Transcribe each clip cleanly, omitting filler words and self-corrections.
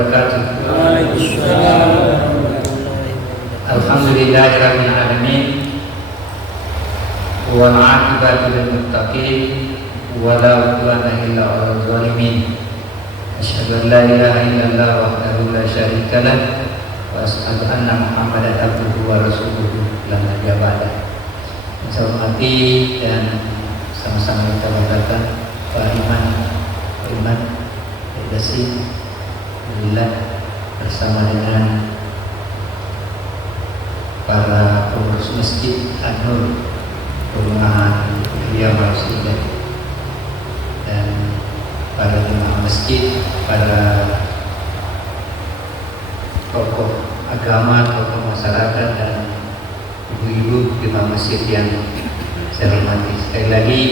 wabarakatuh. Waalaikumsalam. Alhamdulillahirabbil alamin. Wal 'aqibatu lil muttaqin wa la 'udwana illa 'alal zalimin. Asyhadu an la ilaha illallah wahdahu la syarika lah wa asyhadu anna Muhammadan abduhu wa rasuluhu la nabiyya ba'dah. Saya hormati dan sama-sama kita banggakan Pak Iman Dasi, alhamdulillah bersama dengan para pengurus masjid An-Nur Perumahan Ria Marsida dan para jemaah masjid, para tokoh agama, tokoh masyarakat dan ibu-ibu jemaah masjid yang saya hormati. Sekali lagi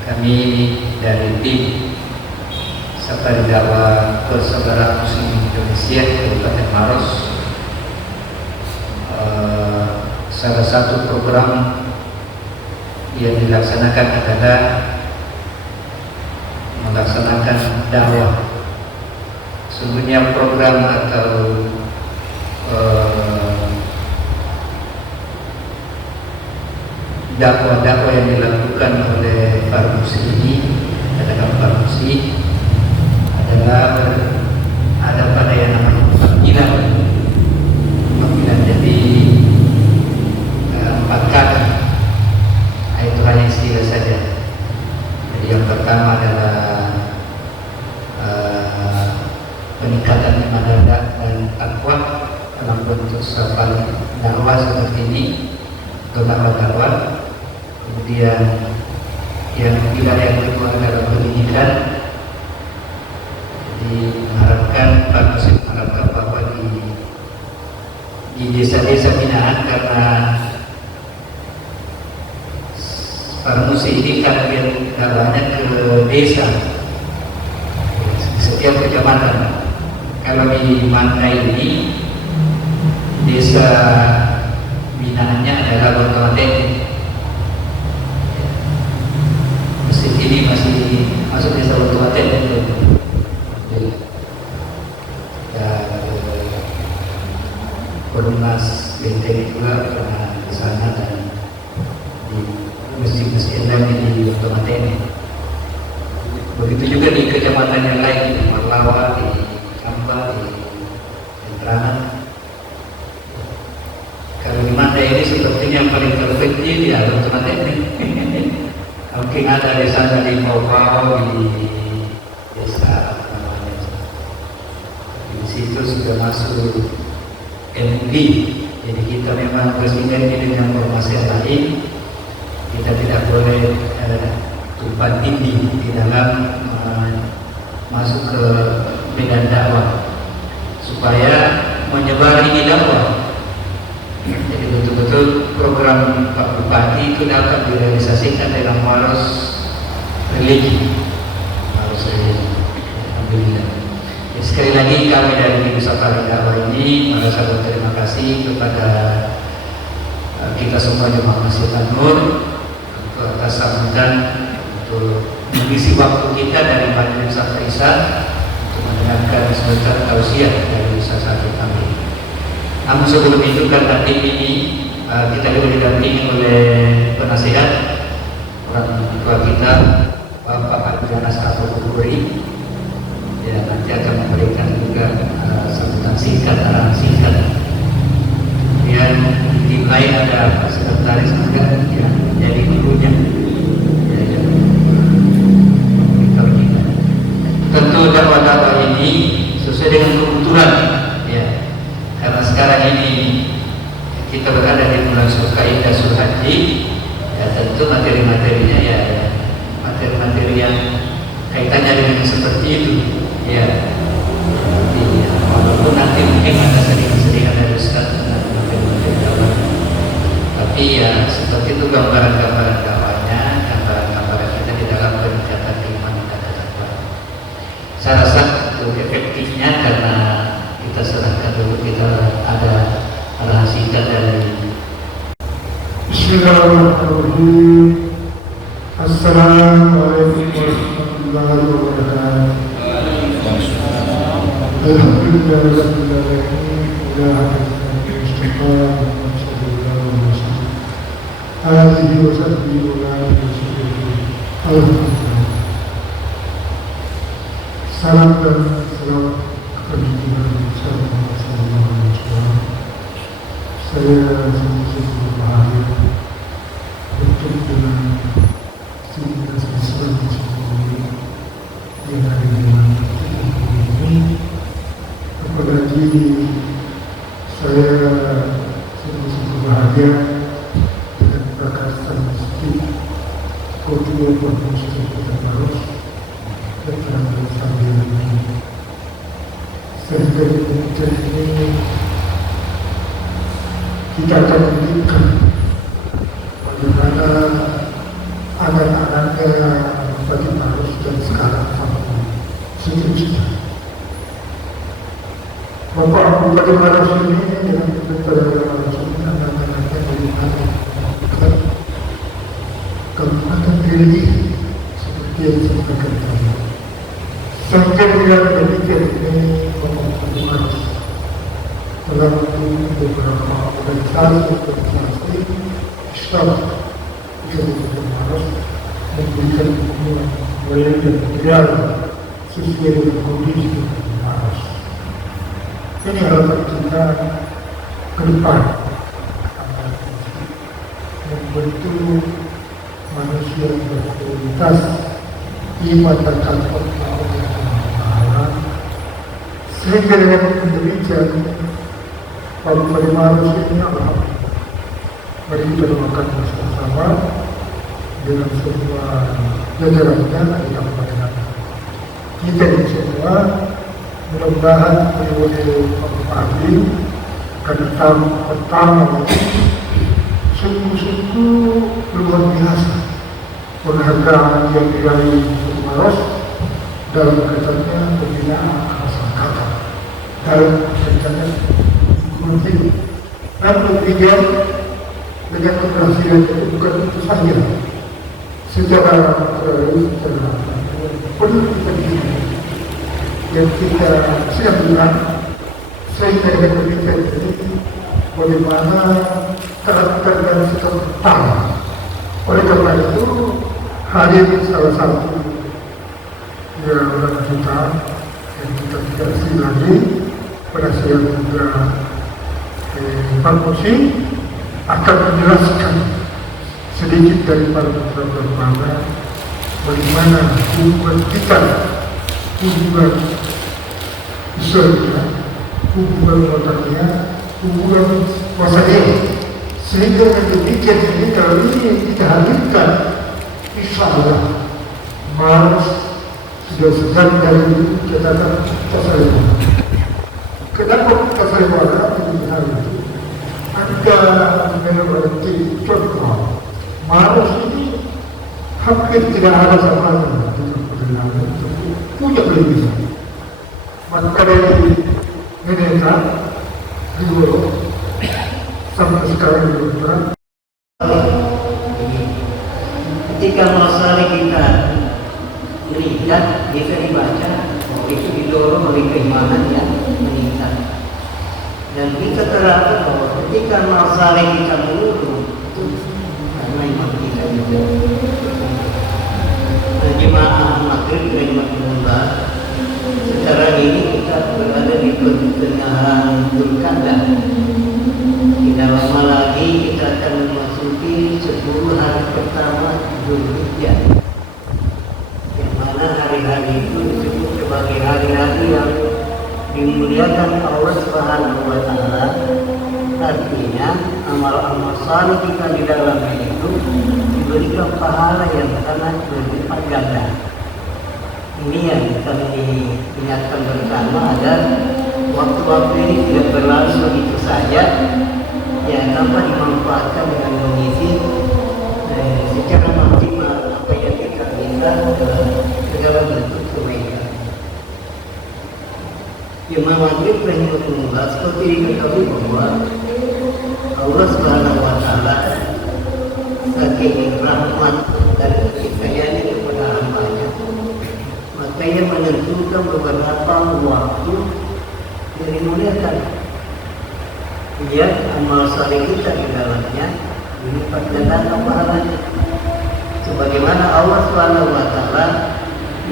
kami dari tim Safari Dakwah Persaudaraan Muslim Indonesia Kabupaten Maros, salah satu program yang dilaksanakan adalah melaksanakan dakwah. Sebenarnya program atau dakwah-dakwah yang dilakukan oleh para muslimin adalah para muslim adalah ada pada yang namanya panggilan jadi 4 kali. Itu hanya istilah saja. Jadi yang pertama adalah peningkatan iman dan takwa dalam bentuk safari dakwah seperti ini, dakwah. Kemudian yang kedua adalah pendidikan. Jadi mengharapkan Pak Muslim mengharapkan bahwa di desa-desa binaan, karena para muslim ini kan banyak ke desa setiap kecamatan. Kalau di Mantai ini desa binaannya adalah Bontomaten. Masjid ini masih masuk desa Bontomaten itu. Perumas Benteng juga pernah ke sana dan di masjid-masjid lain di Bontomaten. Begitu juga di kecamatan yang lain, di Marlawa, di Kamba, di Terangan. Kalau di Mandai ini sepertinya yang paling terpencil ya Bontomaten. Mungkin ada desa di Mau, di desa namanya. Di situ sudah masuk MUI. Jadi kita memang presiden ini dengan formasi lain, kita tidak boleh tumpang tindih di dalam masuk ke medan dakwah supaya menyebar ini dakwah. Jadi betul-betul program Pak Bupati itu dapat direalisasikan dalam Maros religi. Alhamdulillah. Ya, sekali lagi kami dari Tim Safari Dakwah ini merasa berterima kasih kepada kita semua jemaah Masjid An-Nur untuk atas sambutan, untuk mengisi waktu kita dari Majelis Al-Faisal untuk mendengarkan sebentar tausiah dari Ustaz Syafiq kami. Namun sebelum itu, karena tim ini kita juga didampingi oleh penasihat orang tua kita, Bapak Adrianus Atoburi. Ya, nanti akan memberikan juga sambutan singkat, arahan singkat. Kemudian di tim lain ada Pak Sekretaris juga yang menjadi gurunya. Tentu dakwah-dakwah ini sesuai dengan kebutuhan, ya. Karena sekarang ini kita berada di bulan Zulkaidah, Zulhaji, ya tentu materi-materinya ya materi-materi yang kaitannya dengan seperti itu, ya. Walaupun nanti mungkin ada sedikit-sedikit dari Ustaz tentang materi-materi dakwah, tapi ya seperti itu gambaran-gambaran dakwahnya, gambaran-gambaran kita di dalam peningkatan keimanan dan takwa. Saya rasa itu efektifnya karena kita serahkan dulu, kita ada arahan singkat dari Bismillahirrahmanirrahim. Assalamualaikum warahmatullahi wabarakatuh. Salam dan salam kepada Rasulullah. Saya sungguh bahagia bertemu dengan Islam yang ada di ini. Apalagi saya sungguh bahagia dengan perkataan masjid Kedua Masjid Kota Maros dan sambil ini sehingga ini kita akan menunjukkan bagaimana anak-anaknya Bupati Maros dan sekarang sampai seterusnya. Bapak Bupati Maros ini dengan kepada Maros ini anak-anaknya dari mana? Kabupaten Deli seperti yang disampaikan tadi. Sampai dengan demikian ini Bapak Bupati Maros telah beberapa organisasi Islam di Kabupaten Maros memberikan dukungan moral dan material sesuai dengan kondisi Maros. Ini harapan kita ke depan membentuk manusia yang berkualitas di mata kantor Allah, sehingga dengan demikian Bupati Maros ini mari kita doakan bersama dengan semua jajarannya di kabupaten kita ini semua. Mudah-mudahan periode Bupati akan pertama sungguh-sungguh luar biasa penghargaan yang diraih Bupati Maros dalam kaitannya pembinaan masyarakat dalam kaitannya hidup dan kemudian dengan keberhasilan itu bukan itu saja secara penuh kita yang kita siap dengan sehingga dengan demikian ini bagaimana karakter dan sikap pertama. Oleh karena itu hadir salah satu yang kita tidak asing lagi pada saya juga Pak Musi akan menjelaskan sedikit daripada beberapa bagaimana hubungan kita, hubungan Islamnya, hubungan watannya, hubungan kuasanya, sehingga dengan demikian ini kalau ini kita hadirkan, insya Allah Maros sudah sejak dari dulu catatan Tasawuf. Kenapa Tasawuf di hal itu? Ada berarti contoh Maros ini hampir tidak ada zaman dengan perjalanan itu punya kelebihan. Maka dari mereka dulu sampai sekarang belum pernah. Ketika masalah kita meningkat, bisa dibaca, itu didorong oleh keimanan yang meningkat. Dan kita terapkan bahwa ketika masalah kita menurun, itu karena iman kita juga. Nah, jemaah maghrib rahimahullah, sekarang ini kita berada di pertengahan Dzulqa'dah. Tidak lama lagi kita akan memasuki 10 hari pertama Dzulhijjah, yang mana hari-hari itu disebut sebagai hari-hari yang dimuliakan Allah Subhanahu wa Ta'ala. Artinya amal-amal saleh kita di dalamnya itu diberikan pahala yang sangat berlipat ganda. Ini yang kami ingatkan bersama agar waktu-waktu ini tidak berlalu begitu saja, ya tanpa dimanfaatkan dengan mengisi secara maksimal apa yang kita bisa segala bentuk kebaikan. Jemaah maghrib rahimahullah, seperti diketahui bahwa Allah Subhanahu wa Ta'ala saking rahmat dan kasih kepada hambanya, maka ia menentukan beberapa waktu jadi muliakan. Lihat amal saleh kita di dalamnya dilipat gandakan pahalanya. Sebagaimana Allah Subhanahu wa taala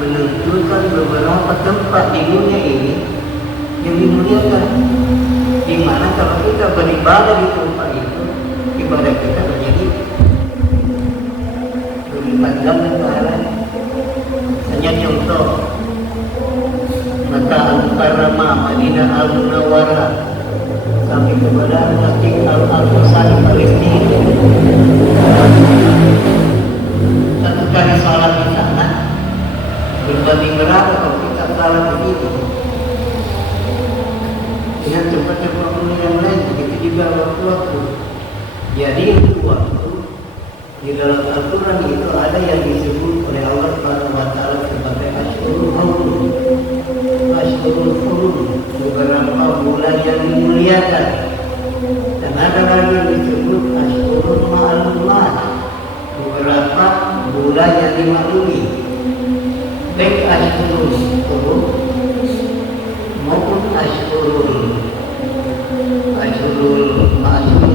menentukan beberapa tempat di dunia ini yang dimuliakan, di mana kalau kita beribadah di tempat itu, ibadah kita menjadi berlipat ganda pahalanya. Hanya contoh, Mekah Al-Mukarramah, Madinah Al-Munawwarah, sampai kepada Masjid Al-Aqsa di Palestina. Satu kali salat di sana berbanding berapa kalau kita salat di sini dengan tempat-tempat yang lain. Begitu juga waktu-waktu. Jadi waktu di dalam Al-Quran itu ada yang disebut oleh Allah Subhanahu wa taala sebagai Ashhurul Hurum. Ashhurul Hurum, beberapa bulan yang dimuliakan. Dan ada lagi yang disebut Ashhurul Ma'lumat, beberapa bulan yang dimaklumi. Baik Ashhurul Hurum maupun Ashhurul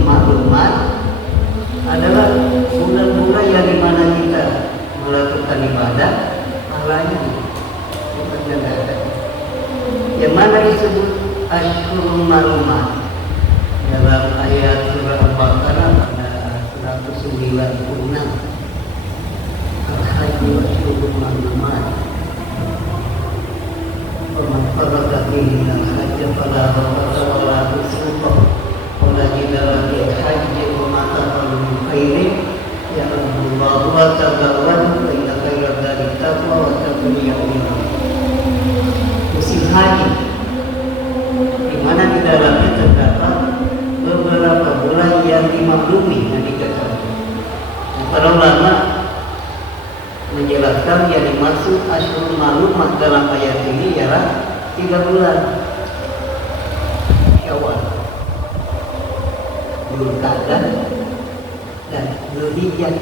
Ma'lumat adalah bulan-bulan yang dimana kita melakukan ibadah, pahalanya bukan ganda. Yang mana disebut Ashhurul Ma'lumat dalam ayat surah Al-Baqarah pada 196. Al-Hajj Ashhurul Ma'lumat. Faman farada fihi al-hajj fala rafata wa la fusuqa wa la jidala fil hajj wa ma taf'alu min khairin ya'lamuhu wa tazawwadu fa inna khairal zadi taqwa wa taqwa ya Allah. Musim haji di mana di dalamnya terdapat beberapa bulan yang dimaklumi dan diketahui. Para ulama menjelaskan yang dimaksud Ashhurul Ma'lumat dalam ayat ini ialah 3 bulan: Syawal, Dzulqa'dah, dan Dzulhijjah.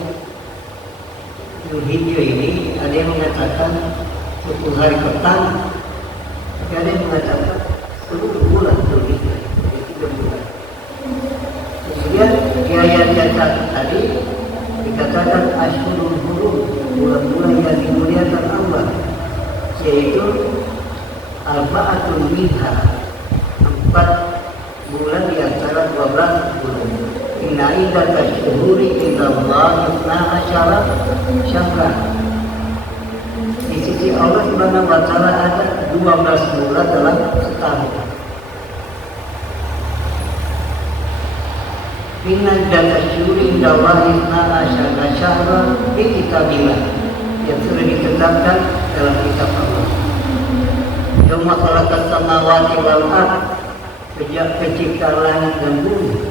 Dzulhijjah ini ada yang mengatakan 10 hari pertama, tapi ada yang mengatakan 10 bulan Dzulhijjah, 3 bulan. Kemudian di ayat yang tadi dikatakan Ashhurul Hurum, bulan-bulan yang dimuliakan Allah, yaitu arba'atun minha, 4 bulan di antara 12 bulan. Inna iddatash syuhuri indallahi 12 syahran. Di sisi Allah Subhanahu wa taala ada 12 bulan dalam setahun. Inna iddatash syuhuri indallahi 12 syahran fi kitabillah, yang sudah ditetapkan dalam kitab Allah. Yauma khalaqas samawati wal ardh, sejak penciptaan langit dan bumi.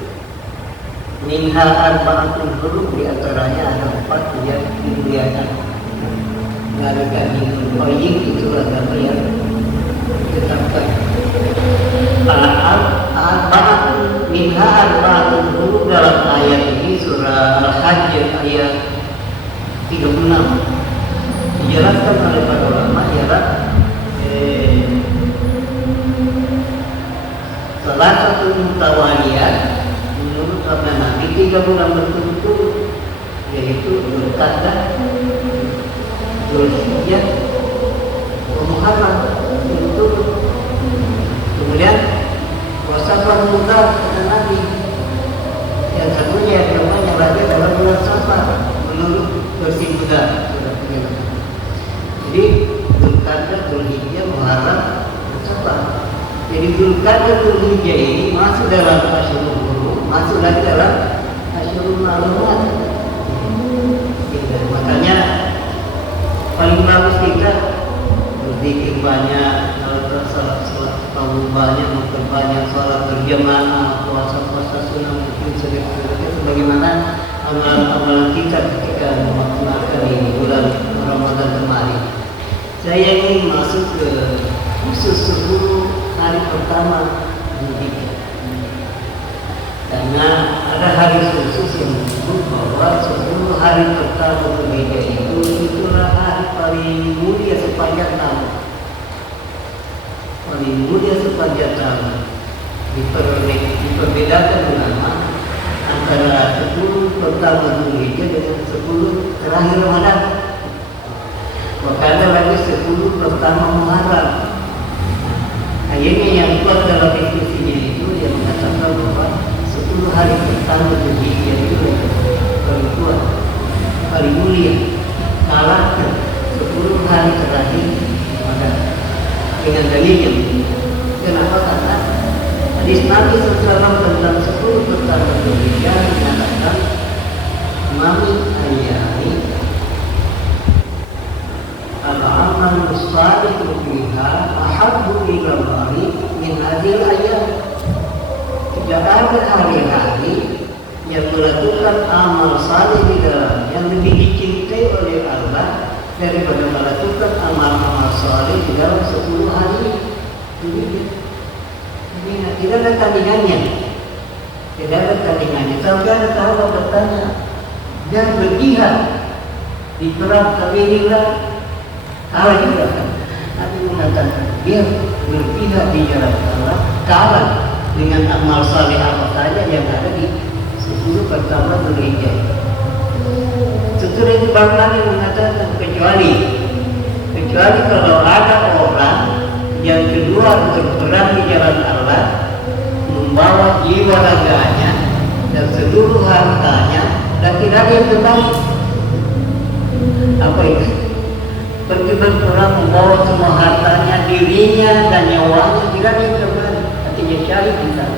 Minha arba'atun hurum, di antaranya ada 4 yang dimuliakan. Zalika dinul qayyim, itu agama yang ditetapkan. Arba'atun minha arba'atun hurum dalam ayat ini surah Al-Hajj ayat 36 dijelaskan oleh para ulama ialah salah satu mutawaliyat menurut sabda Nabi 3 bulan berturut-turut, yaitu Dzulqa'dah, Dzulhijjah, Muharram berturut. Kemudian Safar mudah kata Nabi, yang satunya yang banyak lagi adalah bulan Safar menurut versi Buddha. Jadi Dzulqa'dah, Dzulhijjah, Muharram, Safar. Jadi Dzulqa'dah, Dzulhijjah ini masuk dalam Ashhurul Hurum, masuk lagi dalam Ashhurul Ma'lumat. Makanya paling bagus kita berzikir banyak, salat banyak, memperbanyak salat berjamaah, puasa-puasa sunnah, mungkin sedekah, sebagaimana amalan-amalan kita ketika melaksanakan ini bulan Ramadan kemarin. Saya ingin masuk ke khusus 10 hari pertama Dzulhijjah, karena ada hadis khusus yang menyebut bahwa 10 hari pertama Dzulhijjah itulah hari paling mulia sepanjang tahun. paling mulia sepanjang tahun. Diperbedakan ulama antara 10 pertama Dzulhijjah dengan 10 terakhir Ramadan. Maka ada lagi 10 pertama Muharram. Nah, ini yang kuat dalam diskusinya itu yang mengatakan bahwa 10 hari pertama Dzulhijjah itu paling kuat, paling mulia, kalah 10 hari terakhir Ramadan dengan dalilnya. Kenapa? Karena hadis Nabi SAW tentang 10 pertama Dzulhijjah mengatakan mami ayami al-amal salihu fiha ahabbu ila Allah min hadhil ayam. Tidak ada hari-hari yang melakukan amal salih di dalam yang lebih dicintai oleh Allah daripada melakukan amal-amal salih di dalam 10 hari. Ini tidak ada tandingannya. Tidak ada tandingannya. Sampai ada sahabat bertanya, dan berjihad di perang sabilillah kalah juga kan? Nabi mengatakan dia berjihad di jalan Allah kalah dengan amal saleh apa saja yang ada di 10 pertama Dzulhijjah. Setelah itu baru Nabi mengatakan kecuali kalau ada orang yang kedua berperang di jalan Allah membawa jiwa raganya dan seluruh hartanya dan tidak ada yang kembali. Apa itu? Pergi berperang membawa semua hartanya, dirinya dan nyawanya, tidak ada yang kembali. Artinya syahid di sana.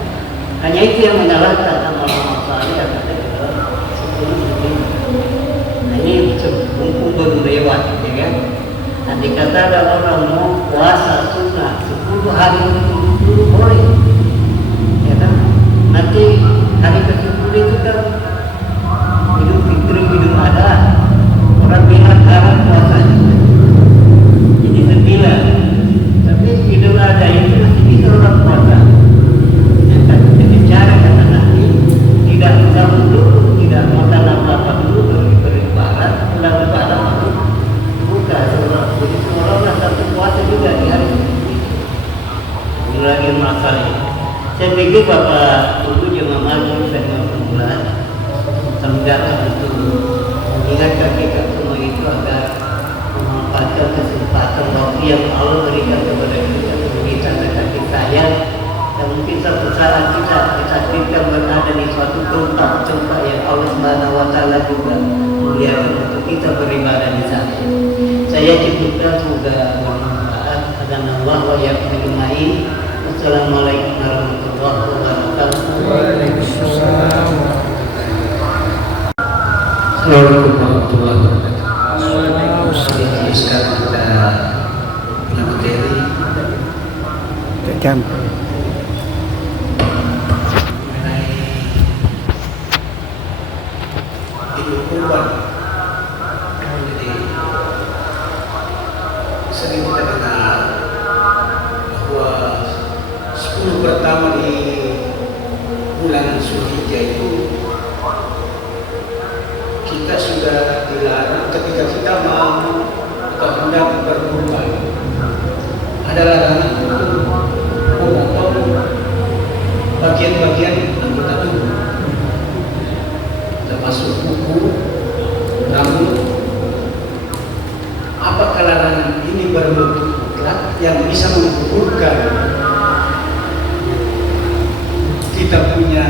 Hanya itu yang mengalahkan amal-amal saleh yang ada di dalam 10 hari. Nah, ini mumpung baru lewat, ya kan? Nanti kata ada orang mau puasa sunnah 10 hari dulu boleh, ya kan? Nanti hari ke-10 itu kan Idul Fitri, Idul Adha, orang bilang haram puasanya. Jadi 9, tapi Idul Adha itu masih bisa orang puasa. Jadi cara kata nanti tidak sahur dulu, tidak makan apa-apa dulu, beribadah, pulang ibadah masuk buka seorang. Jadi seolah-olah satu puasa juga di hari ini lagi masalah ini. Saya pikir Bapak Ibu jemaah majlis dan permulaan terdapat untuk mengingatkan kita semua itu agar memanfaatkan kesempatan waktu yang Allah berikan kepada kita untuk kita kasih sayang. Dan mungkin suatu saat kita ditakdirkan berada di suatu tempat yang Allah Subhanahu wa Ta'ala juga muliakan untuk kita beribadah di sana. Saya cukupkan, semoga bermanfaat. Adhanallah wa iyyakum ajma'in. Wassalamualaikum warahmatullahi wabarakatuh. Waalaikumsalam. Assalamualaikum warahmatullahi wabarakatuh. Sekarang kita punya materi mengenai hidup kurban. Jadi sering kita dengar bahwa 10 pertama di bulan Dzulhijjah itu kita sudah dilarang ketika kita mau atau hendak berkurban. Ada larangan untuk memotong bagian-bagian anggota tubuh, termasuk kuku, rambut. Apakah larangan ini berbentuk mutlak yang bisa menggugurkan kita punya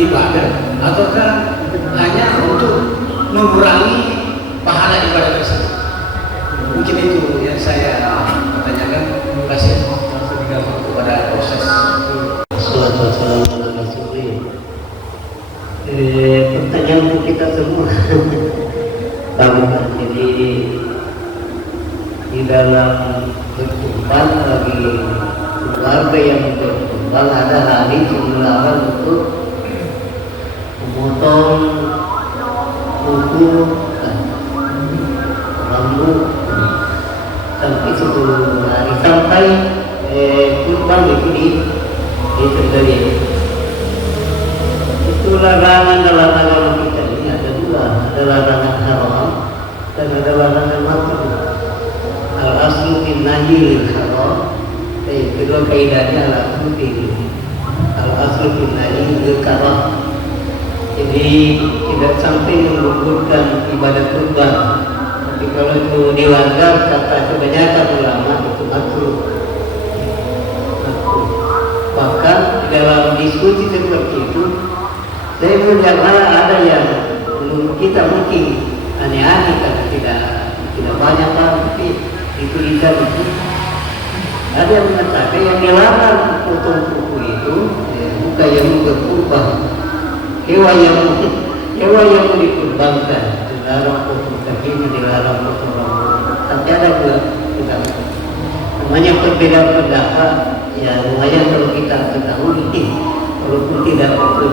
ibadah, ataukah hanya untuk mengurangi pahala ibadah tersebut? Mungkin itu yang saya tanyakan. Terima kasih kepada proses. Pertanyaan untuk kita semua. Jadi di dalam berkurban bagi keluarga yang berkurban ada hadis yang melarang untuk memotong kuku, rambut sampai 10 hari sampai kurban itu disembelih. Itu larangan dalam agama kita ini ada dua, ada larangan haram dan ada larangan makruh. Al-asl al-aslu min nahyi lil haram. Kedua kaidahnya al-aslu min nahyi lil karam. Jadi tidak sampai menggugurkan ibadah kurban. Tapi kalau itu dilanggar, kata kebanyakan ulama itu makruh. Bahkan di dalam diskusi seperti itu, saya melihat ada yang menurut kita mungkin aneh-aneh karena tidak banyak tapi itu bisa itu. Ada yang mengatakan yang dilarang potong kuku itu bukan yang berkurban, hewan yang dikurbankan dilarang potong kakinya, dilarang potong rambut. Tapi ada juga namanya perbedaan pendapat. Ya lumayan kalau kita ketahui, walaupun tidak perlu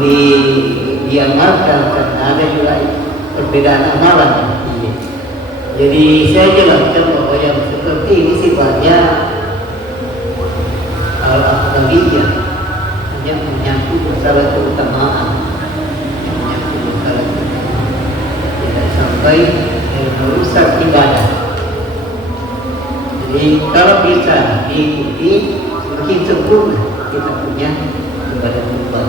diamalkan karena ada juga perbedaan amalan. Jadi saya jelaskan bahwa yang seperti ini sifatnya al-afdaliyah, hanya menyangkut masalah keutamaan, tidak sampai merusak ibadah. Jadi kalau bisa diikuti semakin sempurna kita punya ibadah kurban.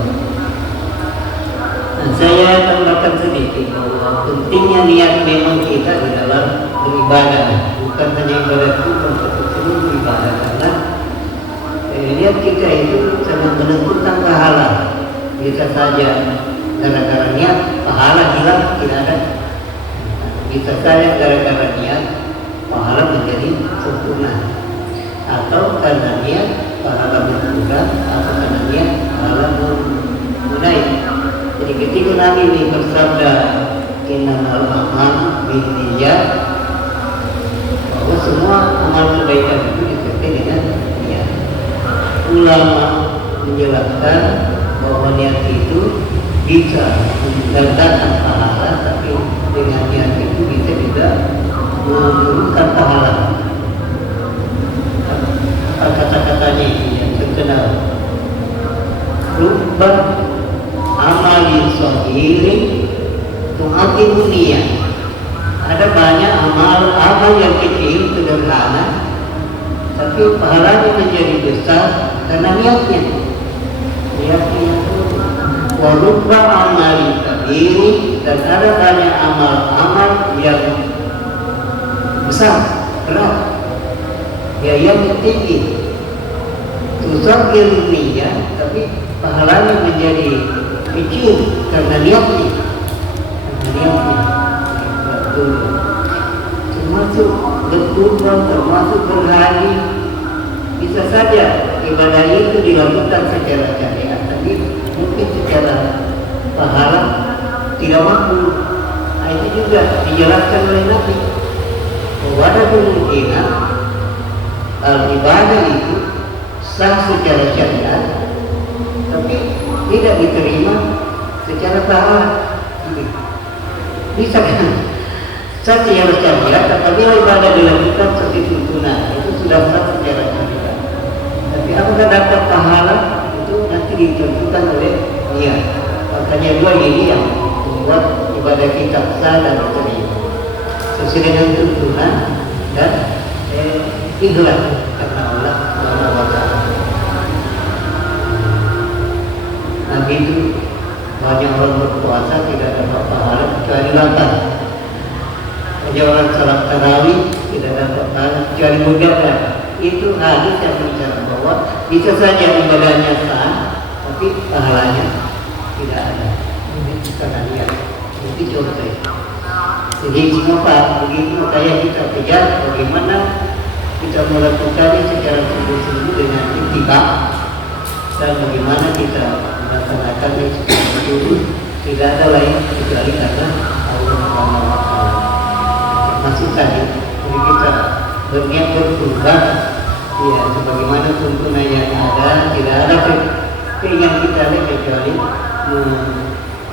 Nah, saya tambahkan sedikit bahwa pentingnya niat memang kita di dalam beribadah, bukan hanya ibadah kurban tapi seluruh ibadah, karena niat kita itu sangat menentukan pahala. Bisa saja gara-gara niat pahala hilang, tidak ada. Bisa saja gara-gara niat pahala menjadi sempurna, atau karena niat pahala berkurang, atau karena niat pahala menaik. Jadi ketika Nabi ini bersabda innamal a'malu binniyat, bahwa semua amal kebaikan itu disertai dengan niat. Ulama menjelaskan bahwa niat itu bisa mendatangkan pahala, tapi dengan niat itu bisa juga menurunkan pahala. Kata-katanya yang terkenal, rubban amalin shahirin tu'atimu niyah. Ada banyak amal yang kecil sederhana, tapi pahalanya menjadi besar karena niatnya. Wa rubba amalin kabirin, dan ada banyak amal yang besar, berat, yang tinggi, tusakir niyah, tapi pahalanya menjadi kecil karena niatnya. Termasuk berkurban, termasuk berhaji. Bisa saja ibadah itu dilakukan secara syariat, tapi mungkin secara pahala tidak mampu. Itu juga dijelaskan oleh Nabi bahwa ada kemungkinan ibadah itu sah secara syariat, tapi tidak diterima secara pahala. Bisa kan? Sah secara syariat, apabila ibadah dilakukan seperti tuntunan, itu sudah sah secara syariat. Tapi apakah dapat pahala, itu nanti ditentukan oleh niat. Makanya dua ini yang membuat ibadah kita sah dan diterima sesuai dengan tuntunan dan ikhlas karena Allah Subhanahu wa Ta'ala. Nabi itu banyak orang berpuasa tidak dapat pahala kecuali lapar. Banyak orang salat tarawih tidak dapat pahala kecuali begadang. Itu hadis yang bicara bahwa bisa saja ibadahnya sah, tapi pahalanya tidak ada. Ini karena niat. Itu contoh. Jadi semua Pak, begitu makanya kita kejar bagaimana kita melakukannya secara sungguh-sungguh dengan ittiba, dan bagaimana kita melaksanakannya secara tulus, tidak ada lain kecuali karena Allah Subhanahu wa Ta'ala. Masuk tadi, jadi kita berniat berkurban, ya sebagaimana tuntunan yang ada, tidak ada keinginan kita lain kecuali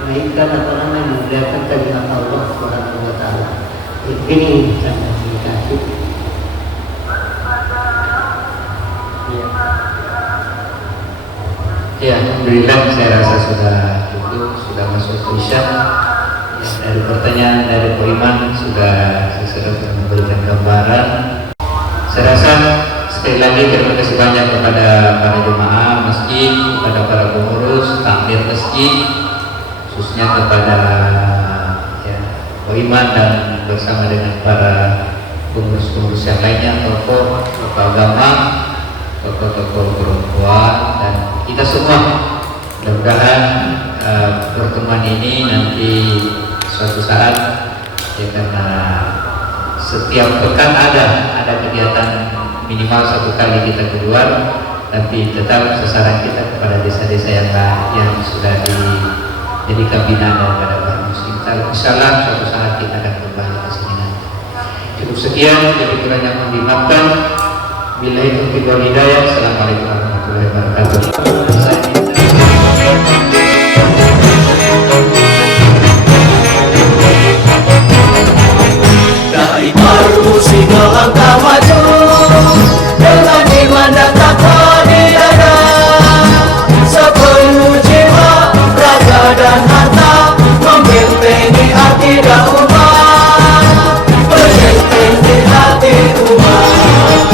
menaikkan memudahkan kalimat Allah Subhanahu wa Ta'ala. Ini sangat dikasih. Ya, alhamdulillah saya rasa sudah masuk Isya. Ya, dari pertanyaan dari Pak Iman sudah memberikan gambaran. Saya rasa sekali lagi terima kasih banyak kepada para jemaah masjid, kepada para pengurus, takmir masjid, khususnya kepada ya, Pak Iman dan bersama dengan para pengurus-pengurus yang lainnya, tokoh agama, tokoh-tokoh perempuan, dan kita semua. Mudah-mudahan pertemuan ini nanti suatu saat ya, karena setiap pekan ada kegiatan minimal 1 kali kita keluar, tapi tetap sasaran kita kepada desa-desa yang sudah dijadikan binaan daripada orang muslim. Insyaallah suatu saat kita akan kembali ke sini nanti. Cukup sekian, jadi kurangnya mohon dimaafkan. Billahi taufiq wal hidayah. Assalamualaikum warahmatullahi wabarakatuh. Dai baru singa langkah maju dengan iman dan takwa di dada, sepenuh jiwa, raga dan harta, membentengi akidah umat, berbentengi di hati umat.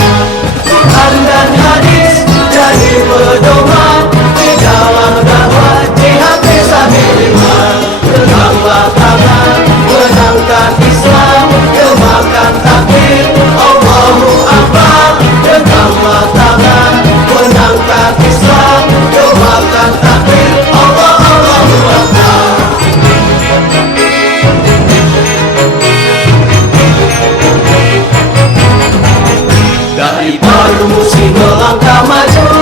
Quran dan hadis jadi pedoman di dalam dakwah jihad fisabilillah. Tengahlah tangan menangkan Islam, gemakan takbir Allahu Akbar. Tengahlah tangan menangkan Islam, gemakan takbir Allahu Akbar. Dai baru mesti melangkah maju